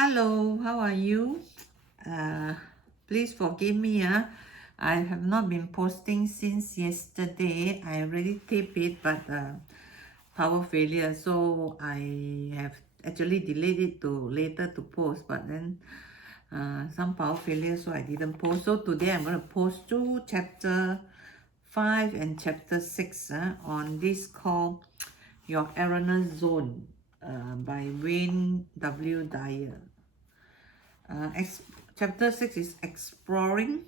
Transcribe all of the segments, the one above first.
Hello, how are you? Uh, Please forgive me. I have not been posting since yesterday. I already taped it, but power failure. So I have actually delayed it to later to post, but then some power failure, so I didn't post. So today I'm going to post two chapter 5 and chapter 6 on this called Your Erroneous Zone by Wayne W. Dyer. Uh, ex- Chapter 6 is exploring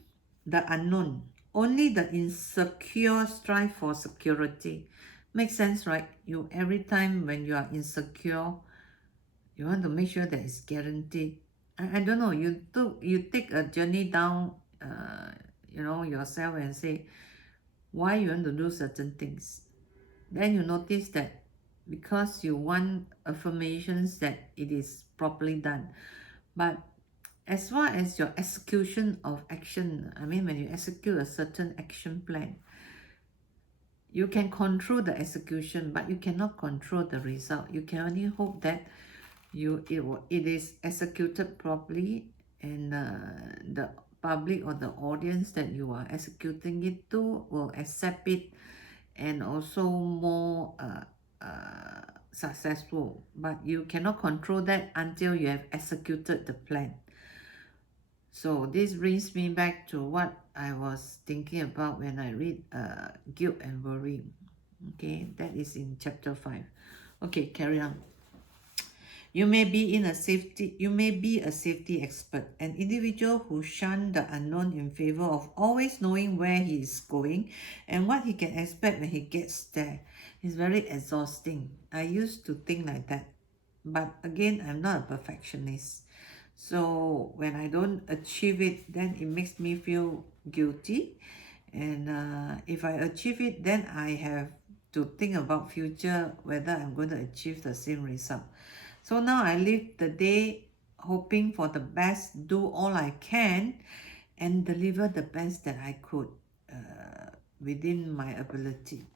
the unknown. Only the insecure strive for security. Makes sense, right? You every time when you are insecure, you want to make sure that it's guaranteed. I don't know. You take a journey down, yourself and say why you want to do certain things. Then you notice that because you want affirmations that it is properly done, but as far as your execution of action, I mean, when you execute a certain action plan, you can control the execution, but you cannot control the result. You can only hope that it is executed properly, and the public or the audience that you are executing it to will accept it, and also more successful. But you cannot control that until you have executed the plan. So this brings me back to what I was thinking about when I read Guilt and Worry. Okay, that is in chapter 5. Okay, carry on. You may be a safety expert, an individual who shun the unknown in favor of always knowing where he is going and what he can expect when he gets there. It's very exhausting. I used to think like that. But again, I'm not a perfectionist. So when I don't achieve it, then it makes me feel guilty. And if I achieve it, then I have to think about future whether I'm going to achieve the same result. So now I live the day hoping for the best, do all I can, and deliver the best that I could within my ability.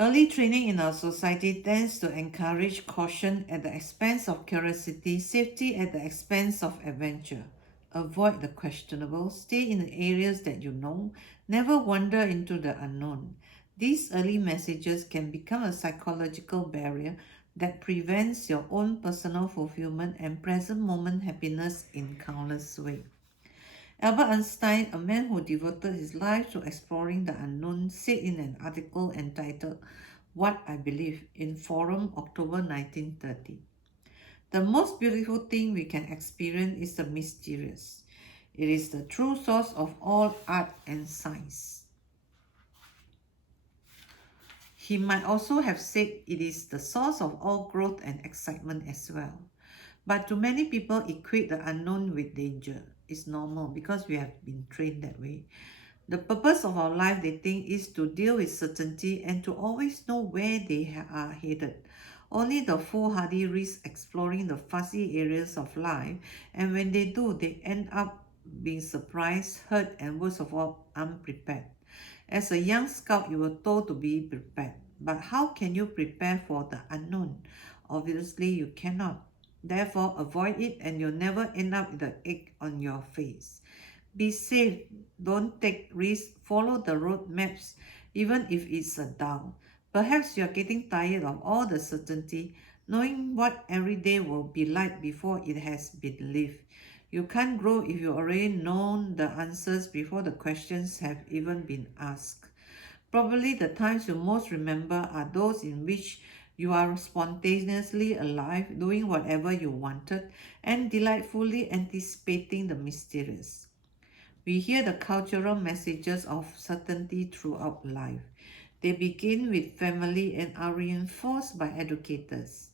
Early training in our society tends to encourage caution at the expense of curiosity, safety at the expense of adventure. Avoid the questionable, stay in the areas that you know, never wander into the unknown. These early messages can become a psychological barrier that prevents your own personal fulfillment and present moment happiness in countless ways. Albert Einstein, a man who devoted his life to exploring the unknown, said in an article entitled What I Believe in Forum, October 1930. The most beautiful thing we can experience is the mysterious. It is the true source of all art and science. He might also have said it is the source of all growth and excitement as well. But to many people, equate the unknown with danger. It's normal because we have been trained that way. The purpose of our life, they think, is to deal with certainty and to always know where they are headed. Only the foolhardy risk exploring the fuzzy areas of life, and when they do, they end up being surprised, hurt, and worst of all, unprepared. As a young scout, you were told to be prepared. But how can you prepare for the unknown? Obviously, you cannot. Therefore, avoid it and you'll never end up with the egg on your face. Be safe, don't take risks, follow the road maps, even if it's a down. Perhaps you're getting tired of all the certainty, knowing what every day will be like before it has been lived. You can't grow if you already know the answers before the questions have even been asked. Probably the times you most remember are those in which you are spontaneously alive, doing whatever you wanted, and delightfully anticipating the mysterious. We hear the cultural messages of certainty throughout life. They begin with family and are reinforced by educators.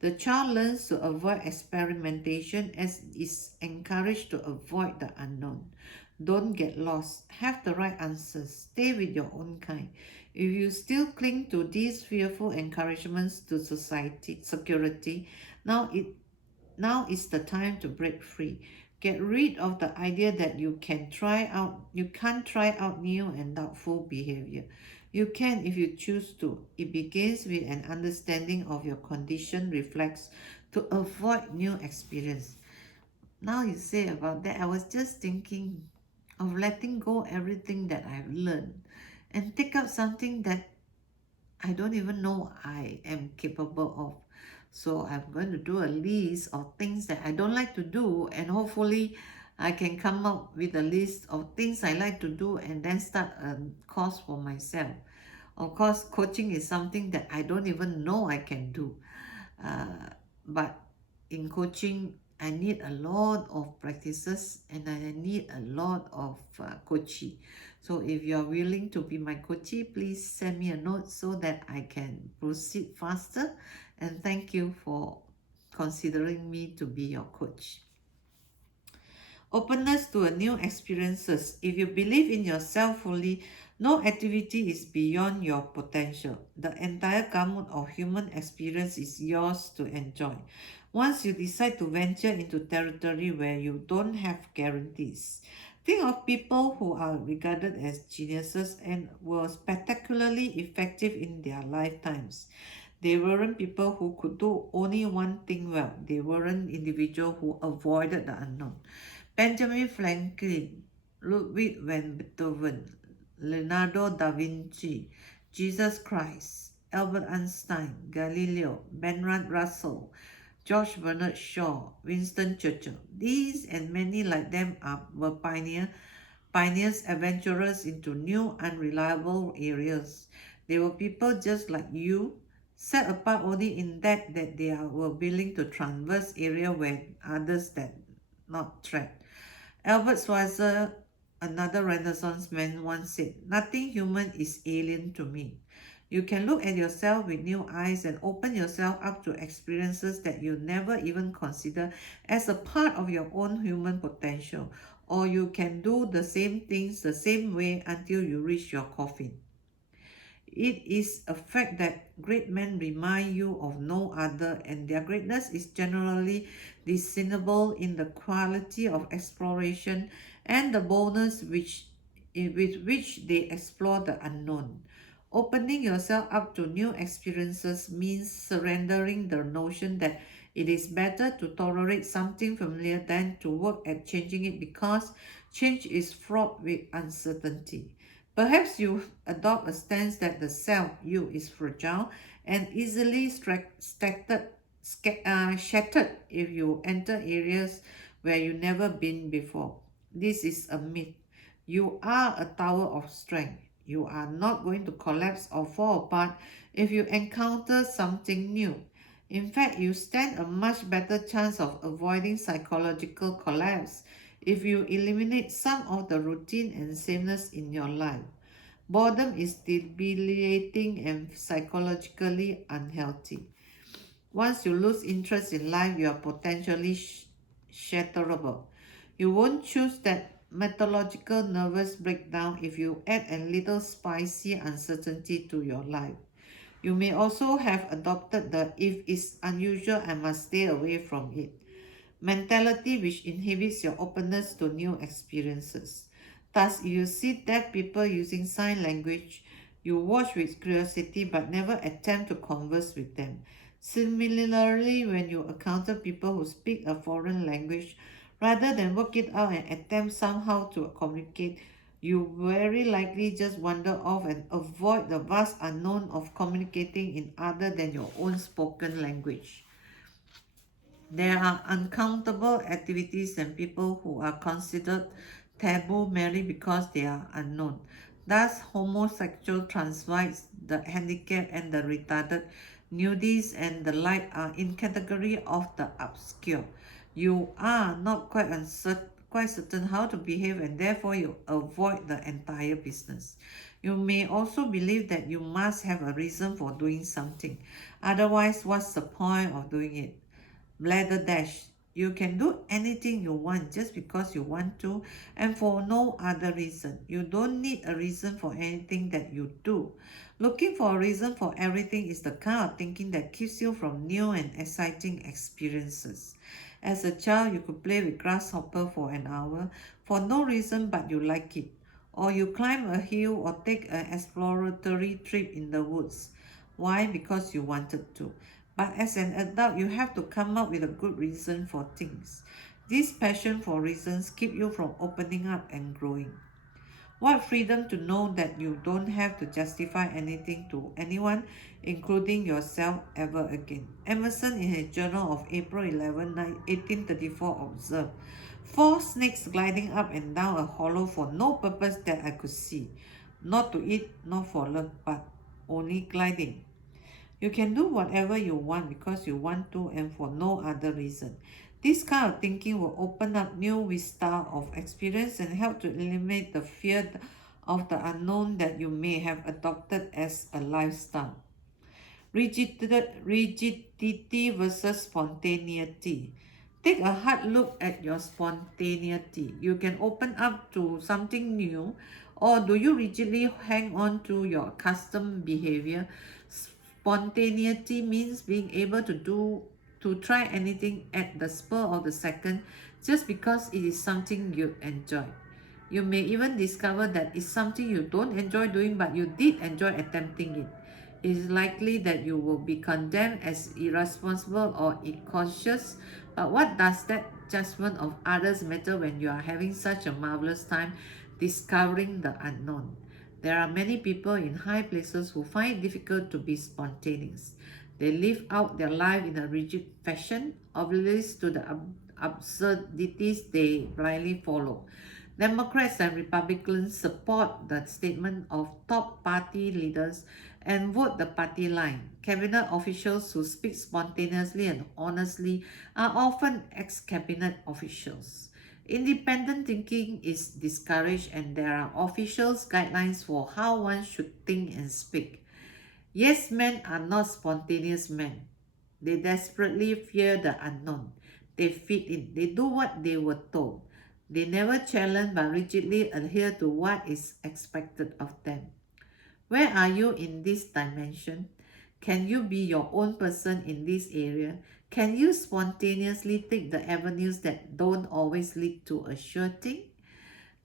The child learns to avoid experimentation as is encouraged to avoid the unknown. Don't get lost. Have the right answers. Stay with your own kind. If you still cling to these fearful encouragements to society security, now is the time to break free. Get rid of the idea that you can't try out new and doubtful behavior. You can if you choose to. It begins with an understanding of your condition reflex to avoid new experience. Now you say about that, I was just thinking of letting go everything that I've learned and take up something that I don't even know I am capable of. So I'm going to do a list of things that I don't like to do, and hopefully I can come up with a list of things I like to do and then start a course for myself. Of course, coaching is something that I don't even know I can do. But in coaching, I need a lot of practices and I need a lot of coachee. So if you are willing to be my coachee, please send me a note so that I can proceed faster. And thank you for considering me to be your coach. Openness to a new experiences. If you believe in yourself fully, no activity is beyond your potential. The entire gamut of human experience is yours to enjoy. Once you decide to venture into territory where you don't have guarantees, think of people who are regarded as geniuses and were spectacularly effective in their lifetimes. They weren't people who could do only one thing well. They weren't individuals who avoided the unknown. Benjamin Franklin, Ludwig van Beethoven, Leonardo da Vinci, Jesus Christ, Albert Einstein, Galileo, Bernard Russell, George Bernard Shaw, Winston Churchill. These and many like them were pioneers, adventurers into new, unreliable areas. They were people just like you, set apart only in that were willing to traverse area where others that not tread. Albert Schweitzer, another Renaissance man, once said, "Nothing human is alien to me." You can look at yourself with new eyes and open yourself up to experiences that you never even consider as a part of your own human potential. Or you can do the same things the same way until you reach your coffin. It is a fact that great men remind you of no other, and their greatness is generally discernible in the quality of exploration and the boldness with which they explore the unknown. Opening yourself up to new experiences means surrendering the notion that it is better to tolerate something familiar than to work at changing it because change is fraught with uncertainty. Perhaps you adopt a stance that the self you is fragile and easily shattered if you enter areas where you never been before. This is a myth. You are a tower of strength. You are not going to collapse or fall apart if you encounter something new. In fact, you stand a much better chance of avoiding psychological collapse if you eliminate some of the routine and sameness in your life. Boredom is debilitating and psychologically unhealthy. Once you lose interest in life, you are potentially shatterable. You won't choose that methodological nervous breakdown if you add a little spicy uncertainty to your life. You may also have adopted the "if it's unusual, I must stay away from it" mentality, which inhibits your openness to new experiences. Thus, if you see deaf people using sign language, you watch with curiosity but never attempt to converse with them. Similarly, when you encounter people who speak a foreign language, rather than work it out and attempt somehow to communicate, you very likely just wander off and avoid the vast unknown of communicating in other than your own spoken language. There are uncountable activities and people who are considered taboo merely because they are unknown. Thus, homosexual transvestites, the handicapped and the retarded, nudies and the like are in category of the obscure. You are not quite certain how to behave and therefore you avoid the entire business. You may also believe that you must have a reason for doing something. Otherwise, what's the point of doing it? Blatherdash. You can do anything you want just because you want to and for no other reason. You don't need a reason for anything that you do. Looking for a reason for everything is the kind of thinking that keeps you from new and exciting experiences. As a child, you could play with grasshopper for an hour for no reason but you like it. Or you climb a hill or take an exploratory trip in the woods. Why? Because you wanted to. But as an adult, you have to come up with a good reason for things. This passion for reasons keep you from opening up and growing. What freedom to know that you don't have to justify anything to anyone, including yourself, ever again. Emerson, in his journal of April 11, 1834, observed, "Four snakes gliding up and down a hollow for no purpose that I could see, not to eat, not for love, but only gliding." You can do whatever you want because you want to and for no other reason. This kind of thinking will open up new vista of experience and help to eliminate the fear of the unknown that you may have adopted as a lifestyle. Rigidity versus spontaneity. Take a hard look at your spontaneity. You can open up to something new, or do you rigidly hang on to your custom behavior? Spontaneity means being able to try anything at the spur of the second just because it is something you enjoy. You may even discover that it's something you don't enjoy doing, but you did enjoy attempting it. It is likely that you will be condemned as irresponsible or incautious, but what does that judgment of others matter when you are having such a marvelous time discovering the unknown? There are many people in high places who find it difficult to be spontaneous. They live out their life in a rigid fashion, oblivious to the absurdities they blindly follow. Democrats and Republicans support the statement of top party leaders and vote the party line. Cabinet officials who speak spontaneously and honestly are often ex-cabinet officials. Independent thinking is discouraged and there are officials' guidelines for how one should think and speak. Yes men are not spontaneous men. They desperately fear the unknown. They fit in. They do what they were told. They never challenge but rigidly adhere to what is expected of them. Where are you in this dimension? Can you be your own person in this area? Can you spontaneously take the avenues that don't always lead to a sure thing?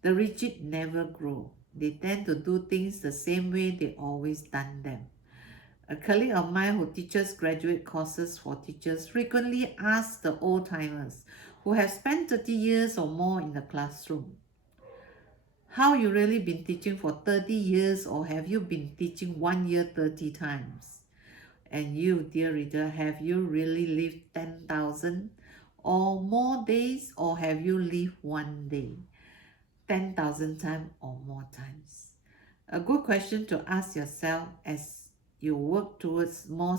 The rigid never grow. They tend to do things the same way they always done them. A colleague of mine who teaches graduate courses for teachers frequently asks the old-timers who have spent 30 years or more in the classroom, how you really been teaching for 30 years or have you been teaching 1 year 30 times? And you, dear reader, have you really lived 10,000 or more days or have you lived 1 day? 10,000 times or more times? A good question to ask yourself as you work towards more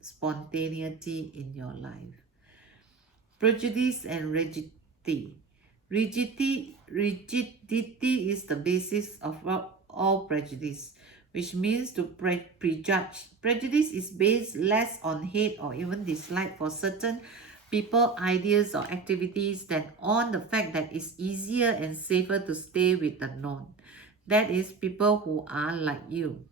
spontaneity in your life. Prejudice and rigidity. Rigidity is the basis of all prejudice, which means to prejudge. Prejudice is based less on hate or even dislike for certain people, ideas, or activities than on the fact that it's easier and safer to stay with the known. That is, people who are like you.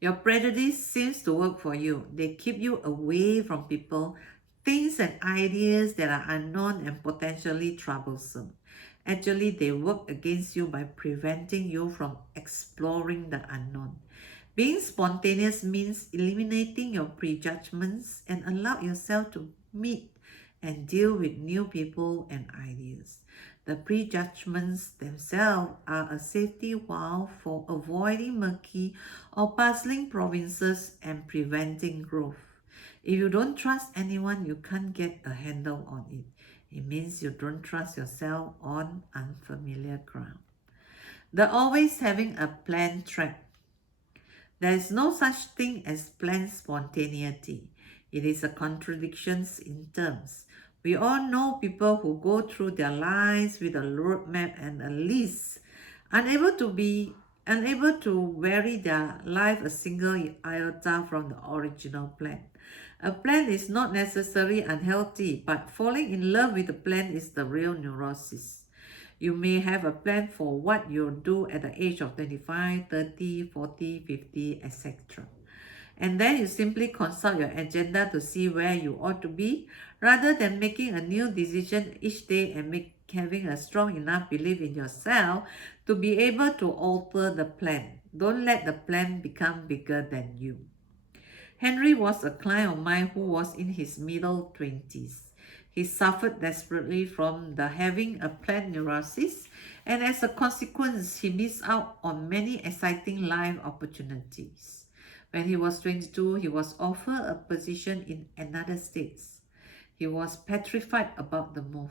Your prejudice seems to work for you. They keep you away from people, things, and ideas that are unknown and potentially troublesome. Actually, they work against you by preventing you from exploring the unknown. Being spontaneous means eliminating your prejudgments and allow yourself to meet and deal with new people and ideas. The prejudgments themselves are a safety valve for avoiding murky or puzzling provinces and preventing growth. If you don't trust anyone, you can't get a handle on it. It means you don't trust yourself on unfamiliar ground. The always having a plan trap. There is no such thing as planned spontaneity. It is a contradiction in terms. We all know people who go through their lives with a roadmap and a list, unable to vary their life a single iota from the original plan. A plan is not necessarily unhealthy, but falling in love with a plan is the real neurosis. You may have a plan for what you'll do at the age of 25, 30, 40, 50, etc. And then you simply consult your agenda to see where you ought to be, rather than making a new decision each day and having a strong enough belief in yourself to be able to alter the plan. Don't let the plan become bigger than you. Henry was a client of mine who was in his middle 20s. He suffered desperately from the having a plan neurosis, and as a consequence, he missed out on many exciting life opportunities. When he was 22, he was offered a position in another state. He was petrified about the move.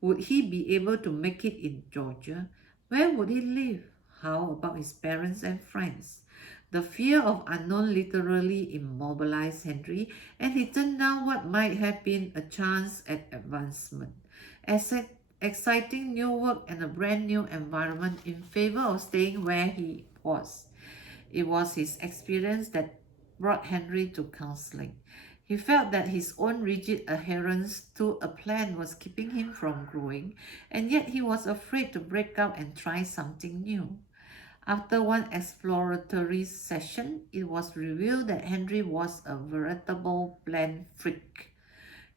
Would he be able to make it in Georgia? Where would he live? How about his parents and friends? The fear of unknown literally immobilized Henry, and he turned down what might have been a chance at advancement. As exciting new work and a brand new environment in favor of staying where he was. It was his experience that brought Henry to counseling. He felt that his own rigid adherence to a plan was keeping him from growing, and yet he was afraid to break out and try something new. After one exploratory session, it was revealed that Henry was a veritable plan freak.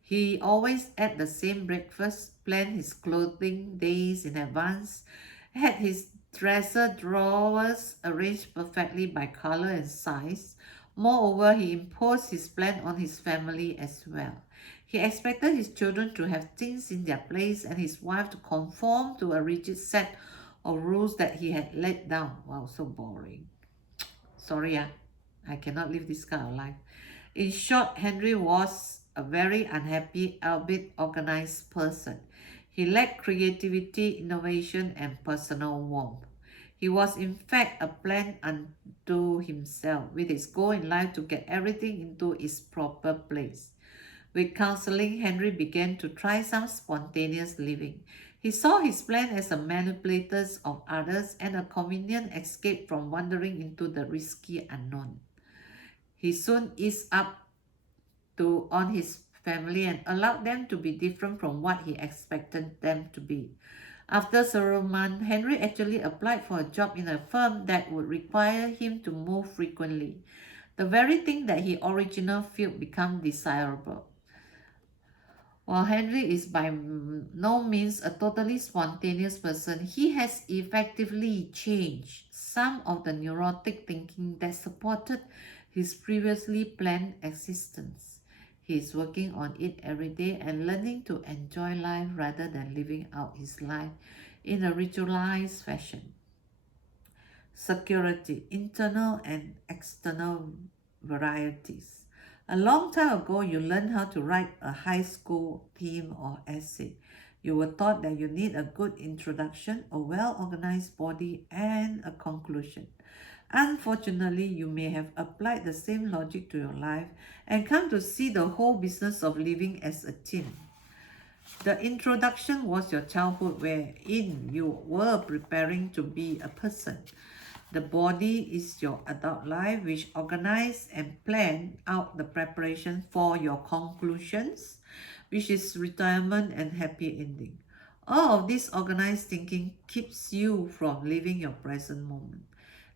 He always ate the same breakfast, planned his clothing days in advance, had his dresser drawers arranged perfectly by color and size. Moreover, he imposed his plan on his family as well. He expected his children to have things in their place and his wife to conform to a rigid set of rules that he had laid down. Wow, so boring. Sorry, I cannot live this kind of life. In short, Henry was a very unhappy, albeit organized person. He lacked creativity, innovation, and personal warmth. He was, in fact, a plan unto himself, with his goal in life to get everything into its proper place. With counseling, Henry began to try some spontaneous living. He saw his plan as a manipulator of others and a convenient escape from wandering into the risky unknown. He soon eased up on his family and allowed them to be different from what he expected them to be. After several months, Henry actually applied for a job in a firm that would require him to move frequently. The very thing that he originally felt become desirable. While Henry is by no means a totally spontaneous person, he has effectively changed some of the neurotic thinking that supported his previously planned existence. He is working on it every day and learning to enjoy life rather than living out his life in a ritualized fashion. Security, internal and external varieties. A long time ago, you learned how to write a high school theme or essay. You were taught that you need a good introduction, a well-organized body, and a conclusion. Unfortunately, you may have applied the same logic to your life and come to see the whole business of living as a team. The introduction was your childhood wherein you were preparing to be a person. The body is your adult life, which organize and plan out the preparation for your conclusions, which is retirement and happy ending. All of this organized thinking keeps you from living your present moment.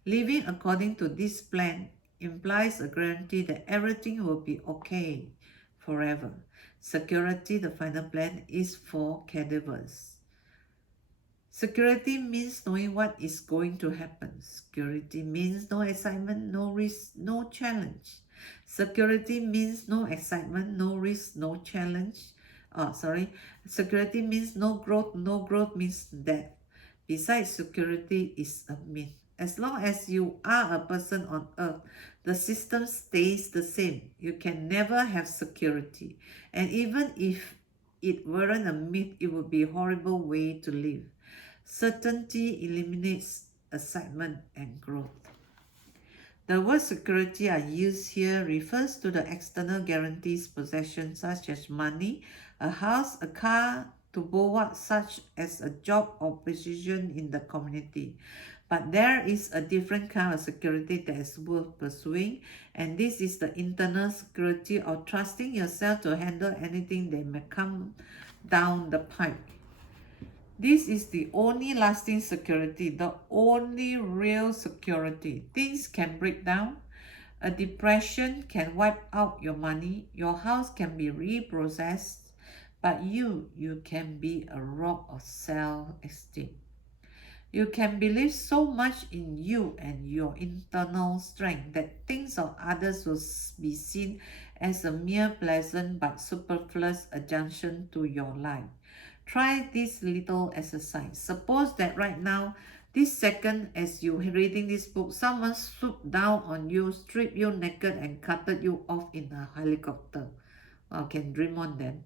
Living according to this plan implies a guarantee that everything will be okay forever. Security, the final plan, is for cadavers. Security means knowing what is going to happen. Security means no excitement, no risk, no challenge. Security means no excitement, no risk, no challenge. Security means no growth. No growth means death. Besides, security is a myth. As long as you are a person on earth, the system stays the same. You can never have security. And even if it weren't a myth, it would be a horrible way to live. Certainty eliminates excitement and growth. The word security I use here refers to the external guarantees possessions such as money, a house, a car, to bulwark such as a job or position in the community. But there is a different kind of security that is worth pursuing, and this is the internal security of trusting yourself to handle anything that may come down the pipe. This is the only lasting security, the only real security. Things can break down, A depression can wipe out your money, your house can be reprocessed, but you can be a rock of self-esteem. You can believe so much in you and your internal strength that things of others will be seen as a mere pleasant but superfluous adjunction to your life. Try this little exercise. Suppose that right now, this second, as you reading this book, someone swooped down on you, stripped you naked, and carted you off in a helicopter. Well, can dream on then.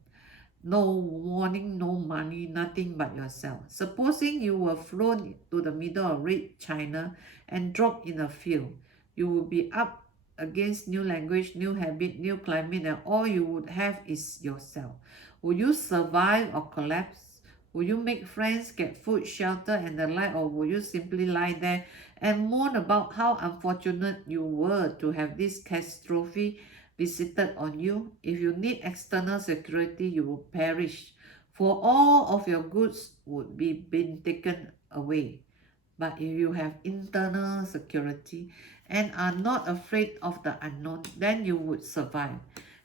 No warning, no money, nothing but yourself. Supposing you were flown to the middle of red China and dropped in a field, you would be up against new language, new habit, new climate, and all you would have is yourself. Will you survive or collapse? Will you make friends, get food, shelter, and the like, or will you simply lie there and moan about how unfortunate you were to have this catastrophe visited on you? If you need external security, you will perish, for all of your goods would be been taken away. But if you have internal security and are not afraid of the unknown, then you would survive.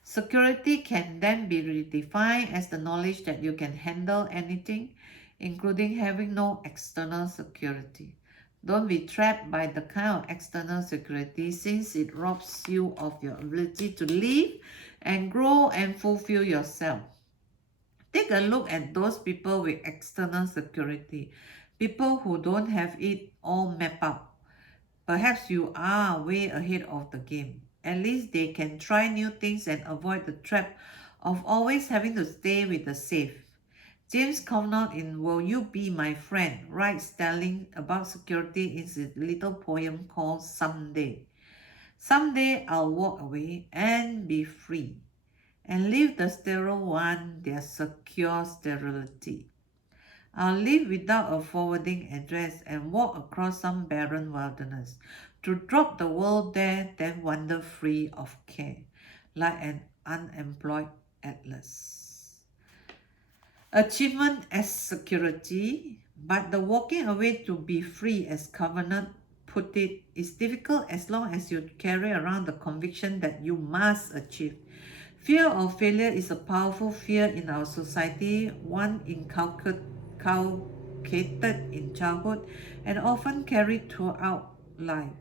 Security can then be redefined as the knowledge that you can handle anything, including having no external security. Don't be trapped by the kind of external security, since it robs you of your ability to live and grow and fulfill yourself. Take a look at those people with external security, people who don't have it all mapped out. Perhaps you are way ahead of the game. At least they can try new things and avoid the trap of always having to stay with the safe. James Conrad in Will You Be My Friend writes telling about security in his little poem called Someday. Someday I'll walk away and be free and leave the sterile one their secure sterility. I'll live without a forwarding address and walk across some barren wilderness to drop the world there, then wander free of care, like an unemployed atlas. Achievement as security, but the walking away to be free, as Covenant put it, is difficult as long as you carry around the conviction that you must achieve. Fear of failure is a powerful fear in our society, one inculcated in childhood and often carried throughout life.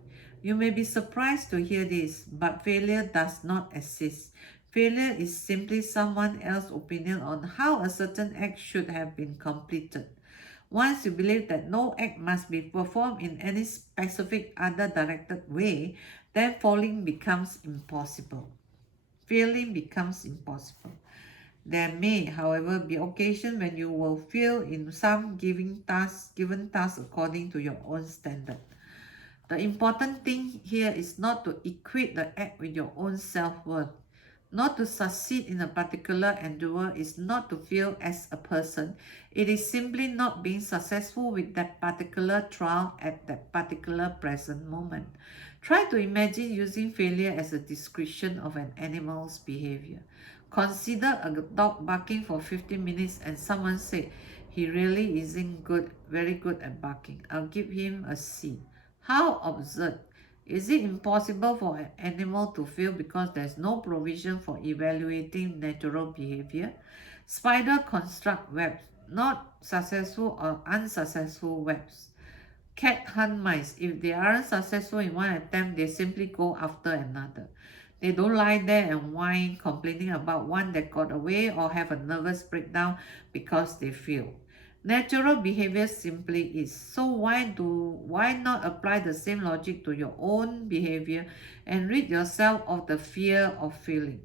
You may be surprised to hear this, but failure does not exist. Failure is simply someone else's opinion on how a certain act should have been completed. Once you believe that no act must be performed in any specific other directed way, then falling becomes impossible. Failing becomes impossible. There may, however, be occasions when you will fail in some given task according to your own standard. The important thing here is not to equate the act with your own self-worth. Not to succeed in a particular endeavor is not to fail as a person. It is simply not being successful with that particular trial at that particular present moment. Try to imagine using failure as a description of an animal's behavior. Consider a dog barking for 15 minutes and someone said, he really isn't very good at barking. I'll give him a C. How absurd. Is it impossible for an animal to fail because there's no provision for evaluating natural behavior? Spiders construct webs, not successful or unsuccessful webs. Cat hunt mice. If they aren't successful in one attempt, they simply go after another. They don't lie there and whine, complaining about one that got away or have a nervous breakdown because they failed. Natural behavior simply is. So why not apply the same logic to your own behavior and rid yourself of the fear of failing?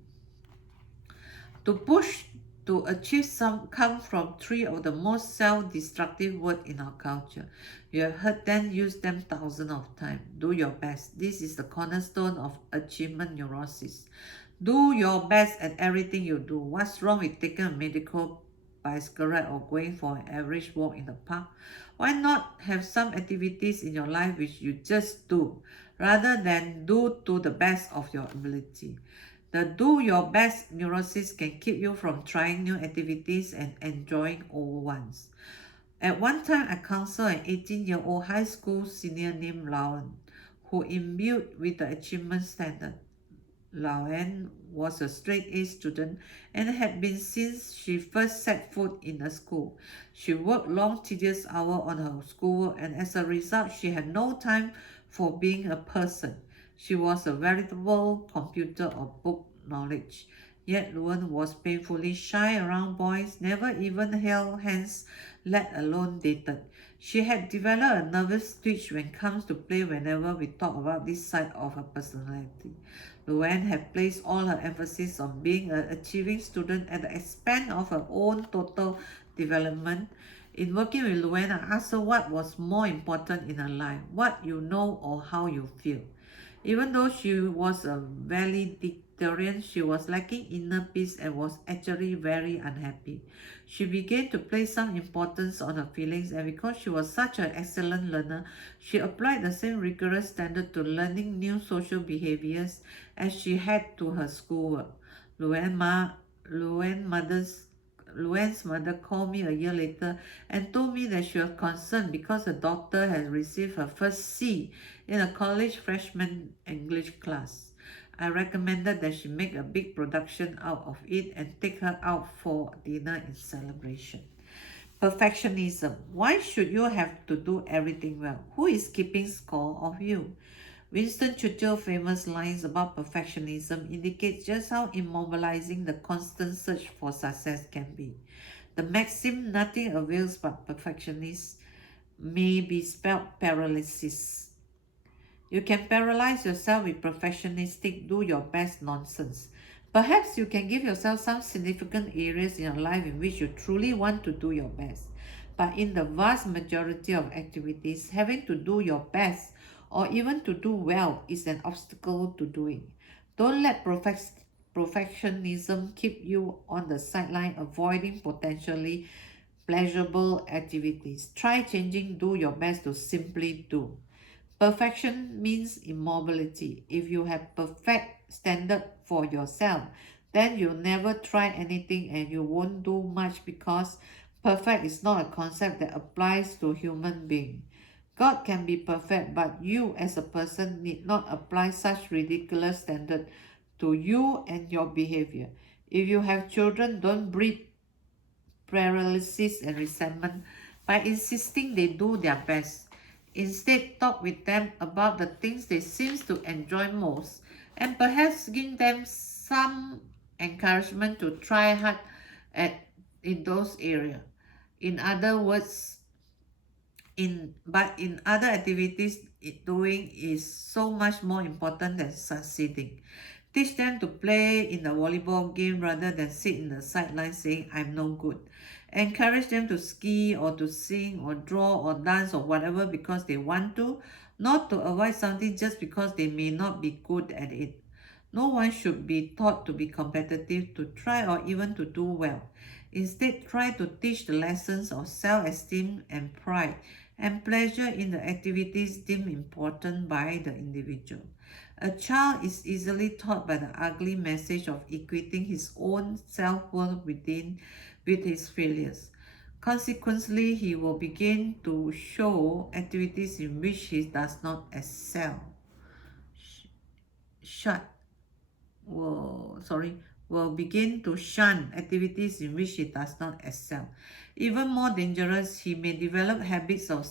To push to achieve some come from three of the most self-destructive words in our culture. You have heard them, used them thousands of times. Do your best. This is the cornerstone of achievement neurosis. Do your best at everything you do. What's wrong with taking a medical bicycle ride or going for an average walk in the park? Why not have some activities in your life which you just do, rather than do to the best of your ability? The do your best neurosis can keep you from trying new activities and enjoying old ones. At one time, I counseled an 18-year-old high school senior named Lauren, who imbued with the achievement standard. Lauren was a straight-A student and had been since she first set foot in a school. She worked long, tedious hours on her schoolwork, and as a result, she had no time for being a person. She was a veritable computer of book knowledge. Yet Luan was painfully shy around boys, never even held hands, let alone dated. She had developed a nervous twitch when it comes to play whenever we talk about this side of her personality. Luann had placed all her emphasis on being an achieving student at the expense of her own total development. In working with Luann, I asked her what was more important in her life, what you know or how you feel. Even though she was a valedictorian, she was lacking inner peace and was actually very unhappy. She began to place some importance on her feelings, and because she was such an excellent learner, she applied the same rigorous standard to learning new social behaviors as she had to her schoolwork. Luann Ma, Luann mother's Luann's mother called me a year later and told me that she was concerned because her daughter had received her first C in a college freshman English class. I recommended that she make a big production out of it and take her out for dinner in celebration. Perfectionism. Why should you have to do everything well? Who is keeping score of you? Winston Churchill's famous lines about perfectionism indicate just how immobilizing the constant search for success can be. The maxim nothing avails but perfectionists may be spelled paralysis. You can paralyze yourself with perfectionistic do your best nonsense. Perhaps you can give yourself some significant areas in your life in which you truly want to do your best. But in the vast majority of activities, having to do your best or even to do well is an obstacle to doing. Don't let perfectionism keep you on the sideline, avoiding potentially pleasurable activities. Try changing do your best to simply do. Perfection means immobility. If you have perfect standard for yourself, then you'll never try anything and you won't do much because perfect is not a concept that applies to human being. God can be perfect, but you as a person need not apply such ridiculous standard to you and your behavior. If you have children, don't breed paralysis and resentment by insisting they do their best. Instead, talk with them about the things they seem to enjoy most and perhaps give them some encouragement to try hard at in those areas. In other words, in other activities, doing is so much more important than succeeding. Teach them to play in the volleyball game rather than sit in the sidelines saying I'm no good. Encourage them to ski or to sing or draw or dance or whatever because they want to, not to avoid something just because they may not be good at it. No one should be taught to be competitive, to try or even to do well. Instead, try to teach the lessons of self-esteem and pride and pleasure in the activities deemed important by the individual. A child is easily taught by the ugly message of equating his own self-worth with his failures. Consequently, he will begin to show activities in which he does not excel. Shut will begin to shun activities in which he does not excel. Even more dangerous, he may develop habits of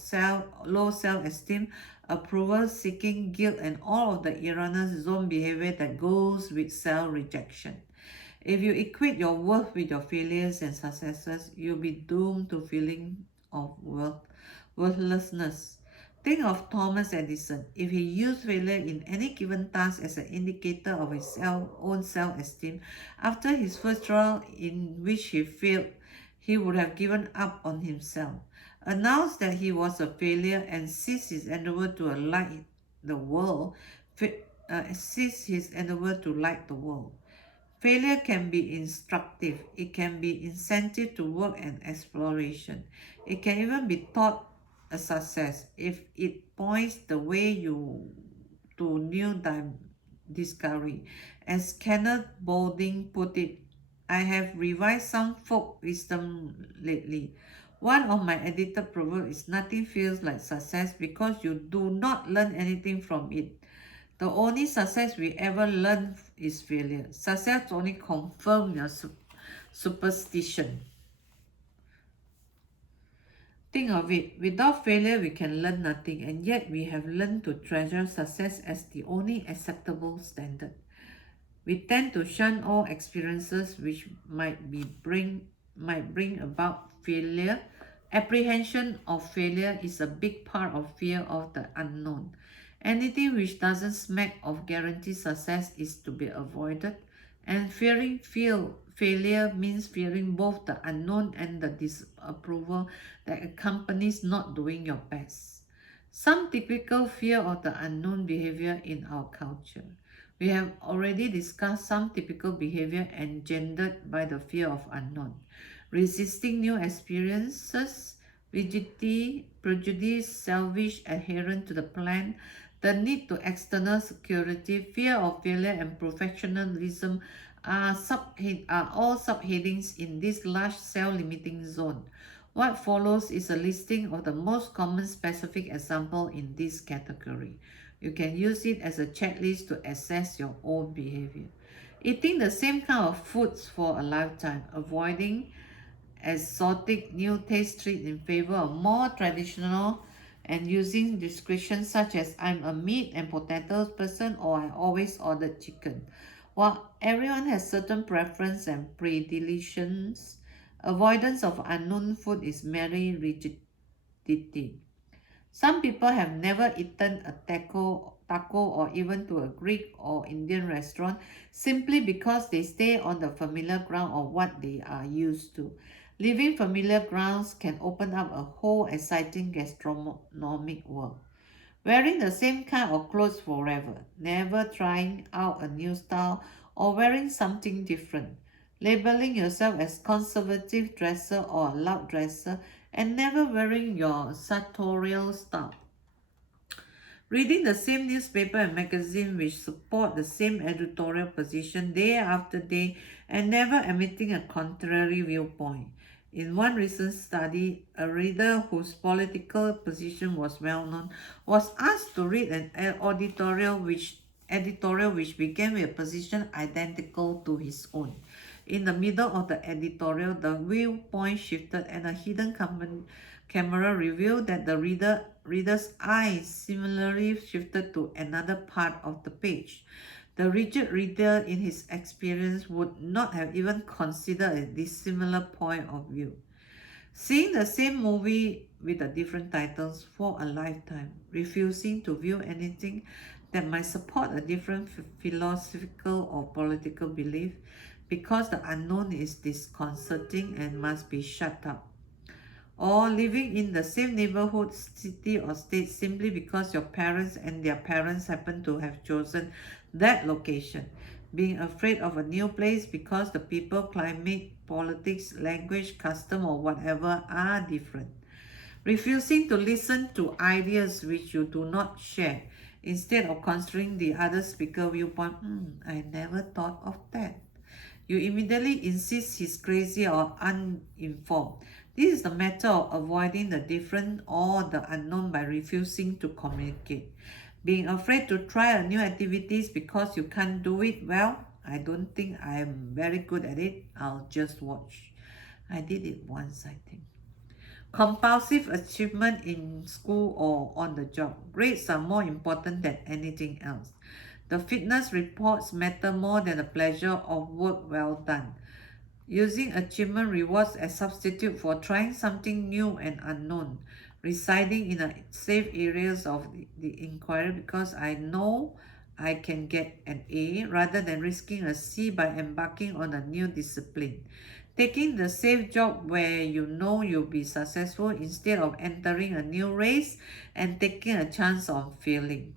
low self-esteem, approval seeking, guilt, and all of the erroneous zone behavior that goes with self-rejection. If you equate your worth with your failures and successes, you'll be doomed to feeling of worthlessness. Think of Thomas Edison. If he used failure in any given task as an indicator of his own self-esteem, after his first trial in which he failed, he would have given up on himself, announced that he was a failure, and ceased his endeavor to light the world. Ceased his endeavor to light the world. Failure can be instructive. It can be incentive to work and exploration. It can even be taught a success if it points the way you to new discovery. As Kenneth Boulding put it, I have revised some folk wisdom lately. One of my edited proverbs is nothing feels like success because you do not learn anything from it. The only success we ever learn is failure. Success only confirms your superstition. Think of it, without failure we can learn nothing, and yet we have learned to treasure success as the only acceptable standard. We tend to shun all experiences which might bring about failure. Apprehension of failure is a big part of fear of the unknown. Anything which doesn't smack of guaranteed success is to be avoided, and fearing failure means fearing both the unknown and the disapproval that accompanies not doing your best. Some typical fear of the unknown behavior in our culture. We have already discussed some typical behavior engendered by the fear of unknown. Resisting new experiences, rigidity, prejudice, selfish adherence to the plan, the need to external security, fear of failure, and perfectionism are all subheadings in this large self-limiting zone. What follows is a listing of the most common specific example in this category. You can use it as a checklist to assess your own behavior. Eating the same kind of foods for a lifetime, avoiding exotic new taste treat in favor of more traditional, and using descriptions such as I'm a meat and potatoes person or I always order chicken. While everyone has certain preference and predilections, avoidance of unknown food is merely rigidity. Some people have never eaten a taco or even to a Greek or Indian restaurant simply because they stay on the familiar ground of what they are used to. Leaving familiar grounds can open up a whole exciting gastronomic world. Wearing the same kind of clothes forever, never trying out a new style or wearing something different. Labeling yourself as conservative dresser or a loud dresser and never wearing your sartorial style. Reading the same newspaper and magazine which support the same editorial position day after day and never admitting a contrary viewpoint. In one recent study, a reader whose political position was well known was asked to read an editorial which began with a position identical to his own. In the middle of the editorial, the viewpoint shifted and a hidden camera revealed that the reader's eyes similarly shifted to another part of the page. The rigid reader in his experience would not have even considered a dissimilar point of view. Seeing the same movie with the different titles for a lifetime, refusing to view anything that might support a different philosophical or political belief because the unknown is disconcerting and must be shut up, or living in the same neighborhood, city, or state simply because your parents and their parents happen to have chosen that location. Being afraid of a new place because the people, climate, politics, language, custom, or whatever are different. Refusing to listen to ideas which you do not share. Instead of considering the other speaker viewpoint, I never thought of that. You immediately insist he's crazy or uninformed. This is the matter of avoiding the different or the unknown by refusing to communicate. Being afraid to try a new activities because you can't do it well. I don't think I am very good at it. I'll just watch. I did it once, I think. Compulsive achievement in school or on the job. Grades are more important than anything else. The fitness reports matter more than the pleasure of work well done. Using achievement rewards as substitute for trying something new and unknown. Residing in a safe areas of the inquiry because I know I can get an A rather than risking a C by embarking on a new discipline. Taking the safe job where you know you'll be successful instead of entering a new race and taking a chance of failing.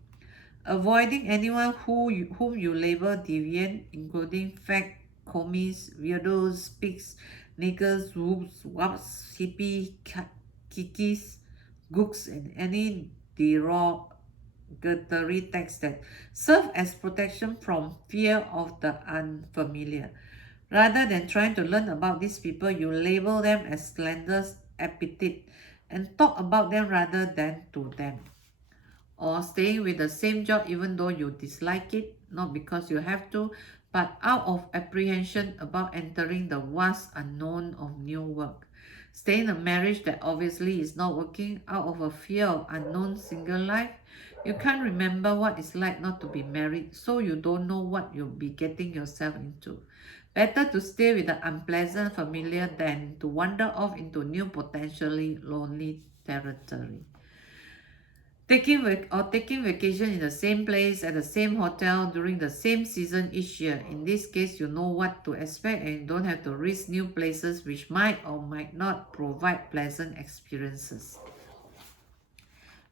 Avoiding anyone whom you label deviant, including fag, commies, weirdos, pigs, niggers, whoops, wops, hippie, kikis, gooks, and any derogatory text that serve as protection from fear of the unfamiliar. Rather than trying to learn about these people, you label them as slanderous appetite and talk about them rather than to them. Or staying with the same job even though you dislike it, not because you have to, but out of apprehension about entering the vast unknown of new work. Stay in a marriage that obviously is not working out of a fear of unknown single life. You can't remember what it's like not to be married, so you don't know what you'll be getting yourself into. Better to stay with the unpleasant familiar than to wander off into new potentially lonely territory. Taking vacation in the same place at the same hotel during the same season each year. In this case, you know what to expect and you don't have to risk new places which might or might not provide pleasant experiences.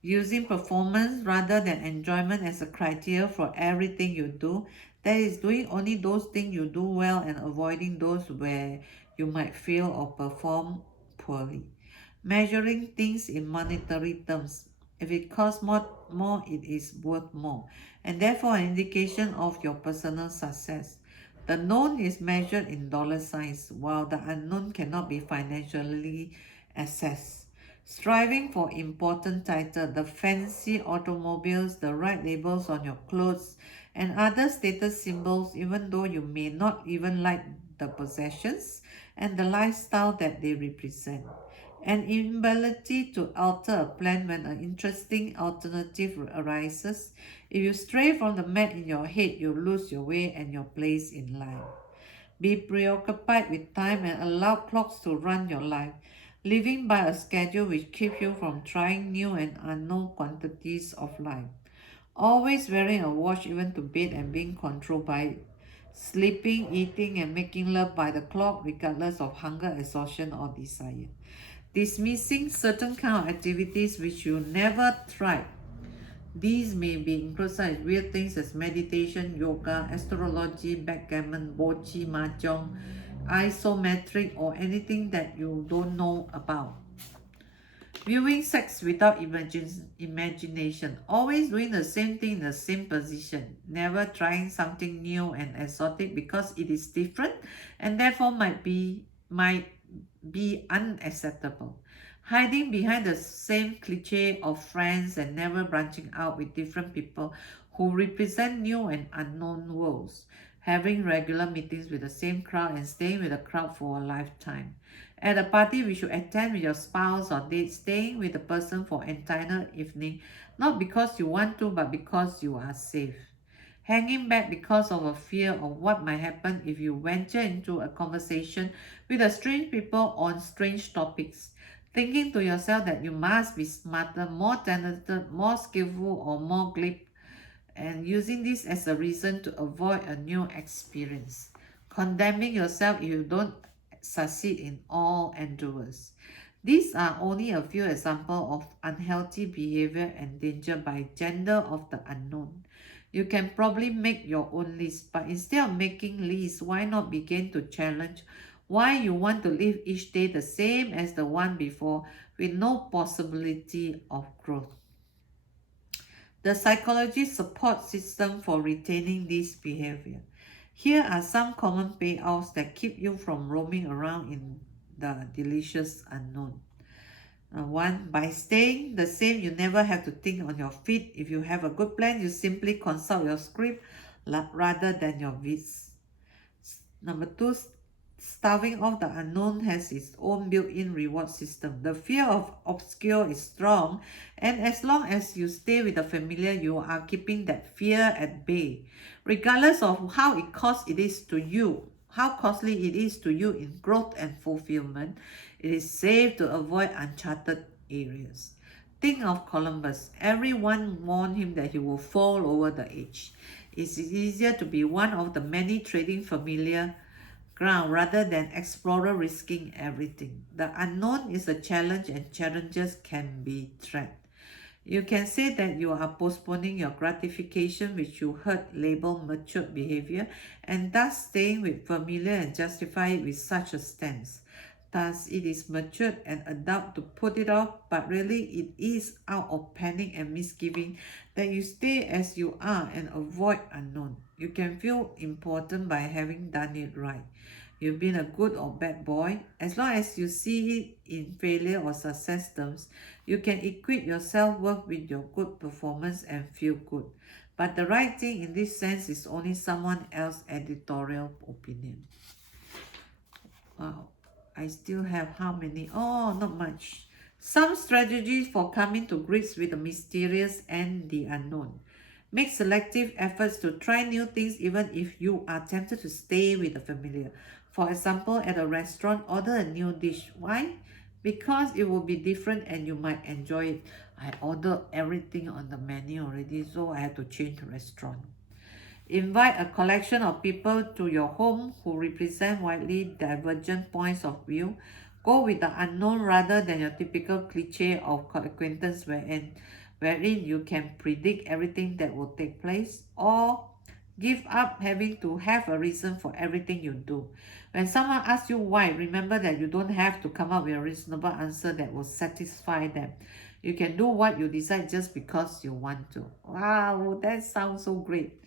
Using performance rather than enjoyment as a criteria for everything you do, that is doing only those things you do well and avoiding those where you might fail or perform poorly. Measuring things in monetary terms. If it costs more, it is worth more, and therefore an indication of your personal success. The known is measured in dollar signs, while the unknown cannot be financially assessed. Striving for important titles, the fancy automobiles, the right labels on your clothes, and other status symbols, even though you may not even like the possessions and the lifestyle that they represent. An inability to alter a plan when an interesting alternative arises. If you stray from the map in your head, you lose your way and your place in life. Be preoccupied with time and allow clocks to run your life, living by a schedule which keeps you from trying new and unknown quantities of life. Always wearing a watch even to bed and being controlled by it. Sleeping, eating, and making love by the clock regardless of hunger, exhaustion, or desire. Dismissing certain kind of activities which you never tried. These may be include such weird things as meditation, yoga, astrology, backgammon, bocce, mahjong, isometric, or anything that you don't know about. Viewing sex without imagination. Always doing the same thing in the same position. Never trying something new and exotic because it is different and therefore might be unacceptable. Hiding behind the same cliche of friends and never branching out with different people who represent new and unknown worlds. Having regular meetings with the same crowd and staying with the crowd for a lifetime. At a party we should attend with your spouse or date, staying with the person for entire evening, not because you want to, but because you are safe. Hanging back because of a fear of what might happen if you venture into a conversation with a strange people on strange topics. Thinking to yourself that you must be smarter, more talented, more skillful, or more glib, and using this as a reason to avoid a new experience. Condemning yourself if you don't succeed in all endeavors. These are only a few examples of unhealthy behavior and danger by gender of the unknown. You can probably make your own list, but instead of making lists, why not begin to challenge why you want to live each day the same as the one before with no possibility of growth? The psychology support system for retaining this behavior. Here are some common payoffs that keep you from roaming around in the delicious unknown. One, by staying the same, you never have to think on your feet. If you have a good plan, you simply consult your script rather than your wits. Number two, starving off the unknown has its own built-in reward system. The fear of obscure is strong, and as long as you stay with the familiar, you are keeping that fear at bay. Regardless of how it is to you, how costly it is to you in growth and fulfillment, it is safe to avoid uncharted areas. Think of Columbus. Everyone warned him that he will fall over the edge. It's easier to be one of the many trading familiar ground rather than explorer risking everything. The unknown is a challenge and challenges can be threat. You can say that you are postponing your gratification, which you heard labeled mature behavior, and thus staying with familiar and justify it with such a stance. Thus, it is mature and adult to put it off, but really it is out of panic and misgiving that you stay as you are and avoid unknown. You can feel important by having done it right. You've been a good or bad boy. As long as you see it in failure or success terms, you can equate your self-worth with your good performance and feel good. But the right thing in this sense is only someone else's editorial opinion. Wow, I still have how many? Oh, not much. Some strategies for coming to grips with the mysterious and the unknown. Make selective efforts to try new things even if you are tempted to stay with the familiar. For example, at a restaurant, order a new dish. Why? Because it will be different and you might enjoy it. I ordered everything on the menu already, so I had to change the restaurant. Invite a collection of people to your home who represent widely divergent points of view. Go with the unknown rather than your typical cliche of acquaintance wherein you can predict everything that will take place, or give up having to have a reason for everything you do. When someone asks you why, remember that you don't have to come up with a reasonable answer that will satisfy them. You can do what you decide just because you want to. Wow, that sounds so great.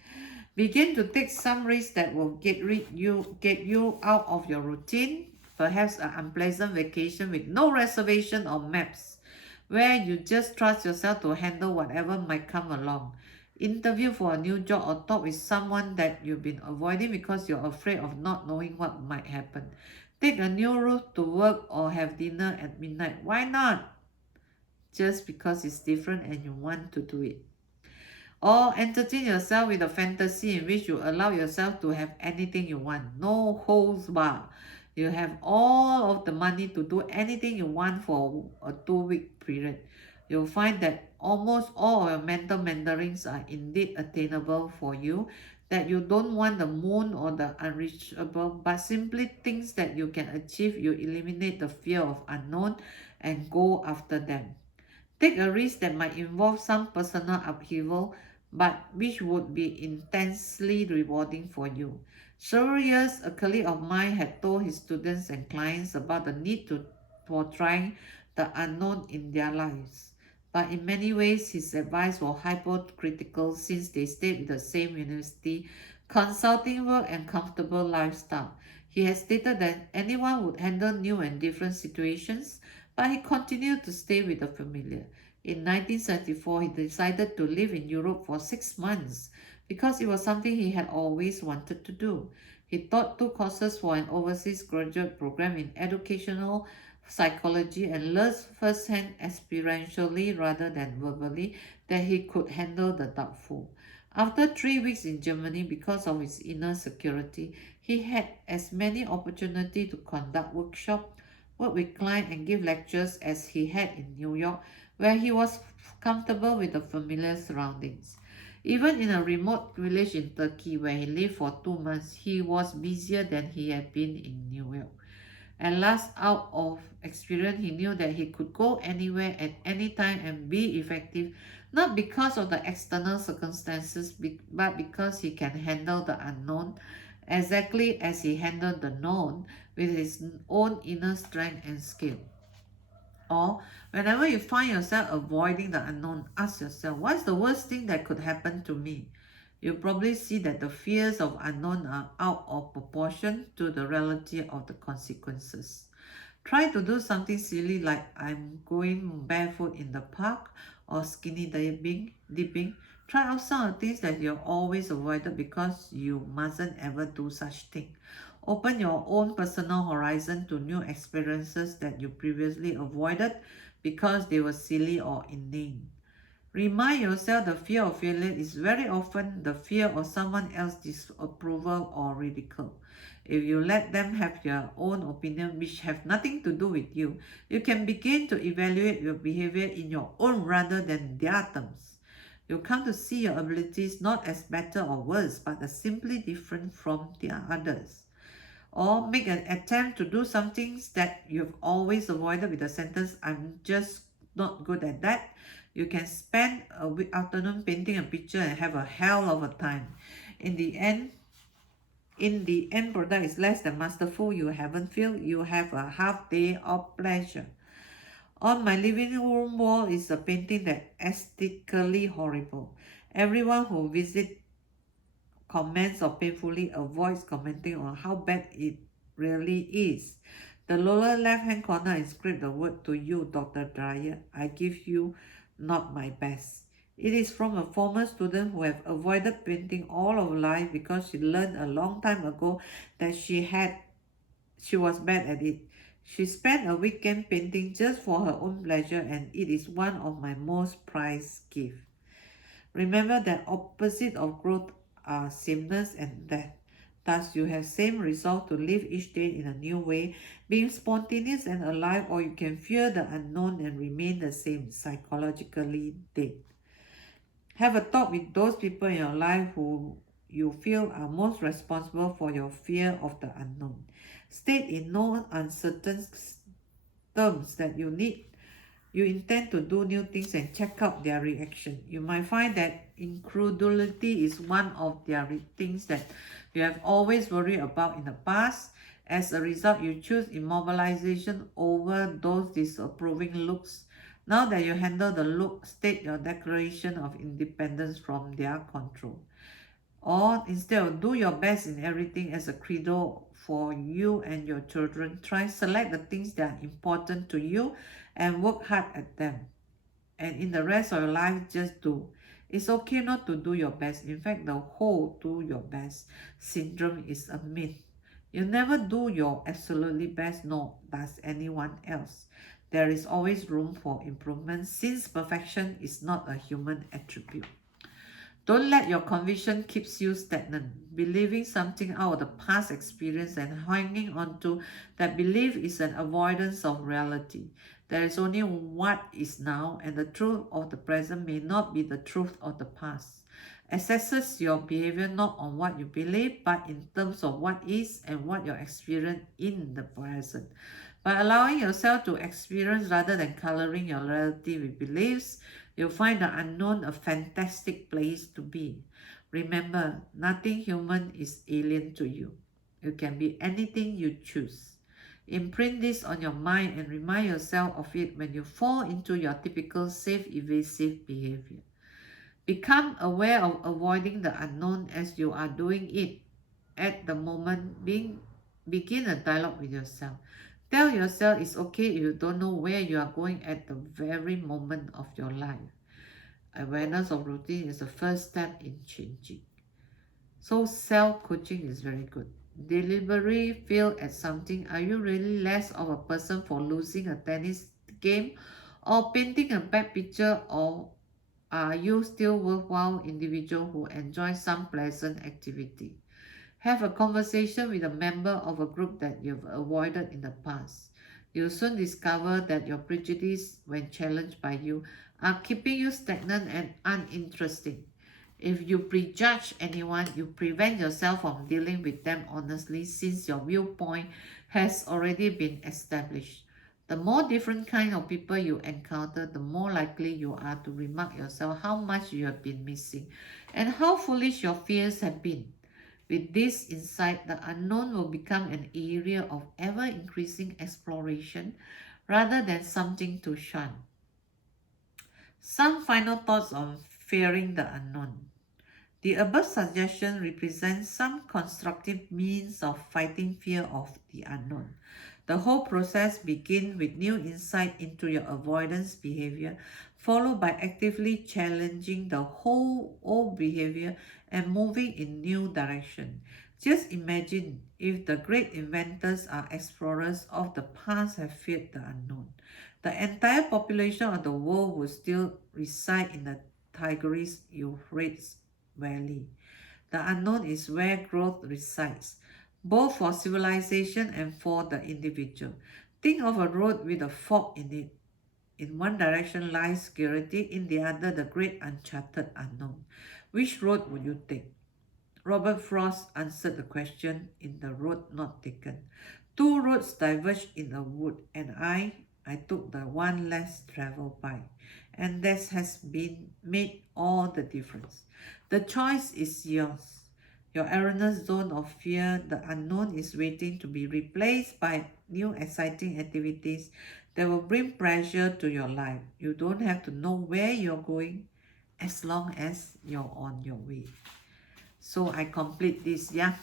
Begin to take some risks that will get you out of your routine, perhaps an unpleasant vacation with no reservation or maps, where you just trust yourself to handle whatever might come along. Interview for a new job or talk with someone that you've been avoiding because you're afraid of not knowing what might happen. Take a new route to work or have dinner at midnight. Why not? Just because it's different and you want to do it. Or entertain yourself with a fantasy in which you allow yourself to have anything you want. No holds bar. You have all of the money to do anything you want for a 2 week period. You'll find that almost all of your mental mandarins are indeed attainable for you, that you don't want the moon or the unreachable, but simply things that you can achieve. You eliminate the fear of unknown and go after them. Take a risk that might involve some personal upheaval, but which would be intensely rewarding for you. Several years, a colleague of mine had told his students and clients about the need for trying the unknown in their lives. But in many ways, his advice was hypocritical since they stayed with the same university, consulting work, and comfortable lifestyle. He has stated that anyone would handle new and different situations, but he continued to stay with the familiar. In 1974, he decided to live in Europe for 6 months because it was something he had always wanted to do. He taught 2 courses for an overseas graduate program in educational psychology and learned firsthand experientially rather than verbally that he could handle the doubtful. After 3 weeks in Germany, because of his inner security, he had as many opportunities to conduct workshops, work with clients, and give lectures as he had in New York, where he was comfortable with the familiar surroundings. Even in a remote village in Turkey where he lived for 2 months, he was busier than he had been in New York. At last, out of experience, he knew that he could go anywhere at any time and be effective, not because of the external circumstances, but because he can handle the unknown exactly as he handled the known with his own inner strength and skill. Or whenever you find yourself avoiding the unknown, ask yourself, what's the worst thing that could happen to me? You'll probably see that the fears of unknown are out of proportion to the reality of the consequences. Try to do something silly like I'm going barefoot in the park or skinny dipping. Try out some of the things that you've always avoided because you mustn't ever do such thing. Open your own personal horizon to new experiences that you previously avoided because they were silly or inane. Remind yourself the fear of failure is very often the fear of someone else's disapproval or ridicule. If you let them have your own opinion which have nothing to do with you, you can begin to evaluate your behavior in your own rather than their terms. You come to see your abilities not as better or worse, but as simply different from the others. Or make an attempt to do some things that you've always avoided with the sentence, I'm just not good at that. You can spend a afternoon painting a picture and have a hell of a time. In the end, end product is less than masterful. You haven't failed. You have a half day of pleasure. On my living room wall is a painting that aesthetically horrible. Everyone who visits comments or painfully avoids commenting on how bad it really is. The lower left-hand corner inscribed the word to you, Dr. Dreyer. I give you not my best. It is from a former student who have avoided painting all of life because she learned a long time ago that she was bad at it. She spent a weekend painting just for her own pleasure, and it is one of my most prized gifts. Remember that opposite of growth are sameness and death. Thus, you have same resolve to live each day in a new way, being spontaneous and alive, or you can fear the unknown and remain the same, psychologically dead. Have a talk with those people in your life who you feel are most responsible for your fear of the unknown. State in no uncertain terms that you intend to do new things and check out their reaction. You might find that incredulity is one of their things that you have always worried about in the past. As a result, you choose immobilization over those disapproving looks. Now that you handle the look, state your declaration of independence from their control. Or instead of do your best in everything as a credo for you and your children, try select the things that are important to you and work hard at them. And in the rest of your life, just do. It's okay not to do your best. In fact, the whole do your best syndrome is a myth. You never do your absolutely best, nor does anyone else. There is always room for improvement since perfection is not a human attribute. Don't let your conviction keeps you stagnant. Believing something out of the past experience and hanging on to that belief is an avoidance of reality. There is only what is now, and the truth of the present may not be the truth of the past. Assesses your behavior not on what you believe, but in terms of what is and what you experience in the present. By allowing yourself to experience rather than coloring your reality with beliefs, you'll find the unknown a fantastic place to be. Remember, nothing human is alien to you. You can be anything you choose. Imprint this on your mind and remind yourself of it when you fall into your typical safe evasive behavior. Become aware of avoiding the unknown as you are doing it at the moment. Begin a dialogue with yourself. Tell yourself it's okay if you don't know where you are going at the very moment of your life. Awareness of routine is the first step in changing. So self-coaching is very good. Deliberately fail at something. Are you really less of a person for losing a tennis game or painting a bad picture, or are you still worthwhile individual who enjoy some pleasant activity? Have a conversation with a member of a group that you've avoided in the past. You'll soon discover that your prejudice, when challenged by you, are keeping you stagnant and uninteresting. If you prejudge anyone, you prevent yourself from dealing with them honestly since your viewpoint has already been established. The more different kind of people you encounter, the more likely you are to remark yourself how much you have been missing and how foolish your fears have been. With this insight, the unknown will become an area of ever increasing exploration rather than something to shun. Some final thoughts on fearing the unknown. The above suggestion represents some constructive means of fighting fear of the unknown. The whole process begins with new insight into your avoidance behavior, followed by actively challenging the whole old behavior and moving in new direction. Just imagine if the great inventors or explorers of the past have feared the unknown. The entire population of the world would still reside in the Tigris Euphrates Valley. The unknown is where growth resides, both for civilization and for the individual. Think of a road with a fork in it. In one direction lies security, in the other the great uncharted unknown. Which road would you take? Robert Frost answered the question in The Road Not Taken. Two roads diverged in a wood, and I took the one less traveled by. And this has been made all the difference. The choice is yours. Your erroneous zone of fear, the unknown, is waiting to be replaced by new exciting activities that will bring pleasure to your life. You don't have to know where you're going as long as you're on your way. So I complete this, yeah.